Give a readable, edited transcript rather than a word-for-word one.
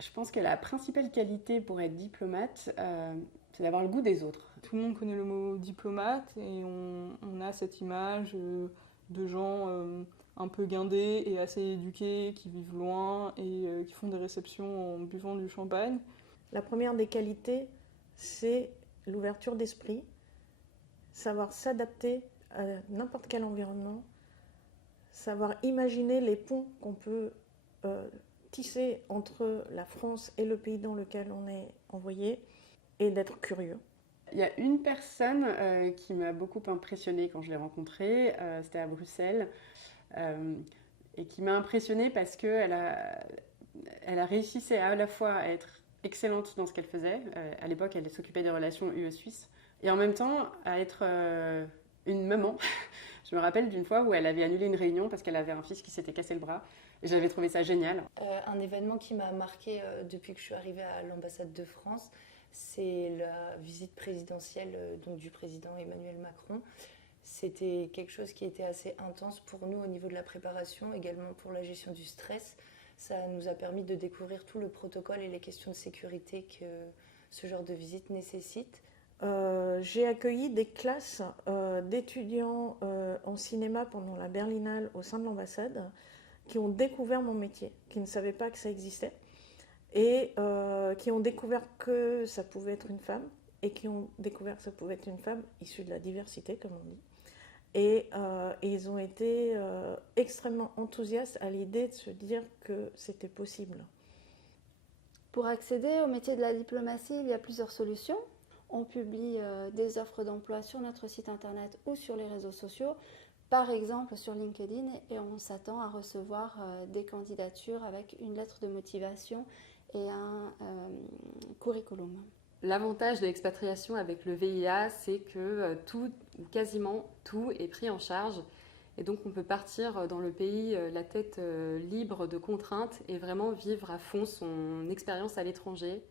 Je pense que la principale qualité pour être diplomate, c'est d'avoir le goût des autres. Tout le monde connaît le mot diplomate et on a cette image de gens un peu guindés et assez éduqués qui vivent loin et qui font des réceptions en buvant du champagne. La première des qualités, c'est l'ouverture d'esprit, savoir s'adapter à n'importe quel environnement, savoir imaginer les ponts qu'on peut tisser entre la France et le pays dans lequel on est envoyé, et d'être curieux. Il y a une personne qui m'a beaucoup impressionnée quand je l'ai rencontrée, c'était à Bruxelles, et qui m'a impressionnée parce qu'elle elle a réussi à la fois à être excellente dans ce qu'elle faisait. À l'époque, elle s'occupait des relations UE-Suisse, et en même temps à être une maman. Je me rappelle d'une fois où elle avait annulé une réunion parce qu'elle avait un fils qui s'était cassé le bras. Et j'avais trouvé ça génial. Un événement qui m'a marqué depuis que je suis arrivée à l'ambassade de France, c'est la visite présidentielle donc, du président Emmanuel Macron. C'était quelque chose qui était assez intense pour nous au niveau de la préparation, également pour la gestion du stress. Ça nous a permis de découvrir tout le protocole et les questions de sécurité que ce genre de visite nécessite. J'ai accueilli des classes d'étudiants en cinéma pendant la Berlinale au sein de l'ambassade qui ont découvert mon métier, qui ne savaient pas que ça existait et qui ont découvert que ça pouvait être une femme et qui ont découvert que ça pouvait être une femme issue de la diversité, comme on dit. Et ils ont été extrêmement enthousiastes à l'idée de se dire que c'était possible. Pour accéder au métier de la diplomatie, il y a plusieurs solutions. On publie des offres d'emploi sur notre site internet ou sur les réseaux sociaux, par exemple sur LinkedIn, et on s'attend à recevoir des candidatures avec une lettre de motivation et un curriculum. L'avantage de l'expatriation avec le VIA, c'est que tout, ou quasiment tout, est pris en charge. Et donc on peut partir dans le pays la tête libre de contraintes et vraiment vivre à fond son expérience à l'étranger.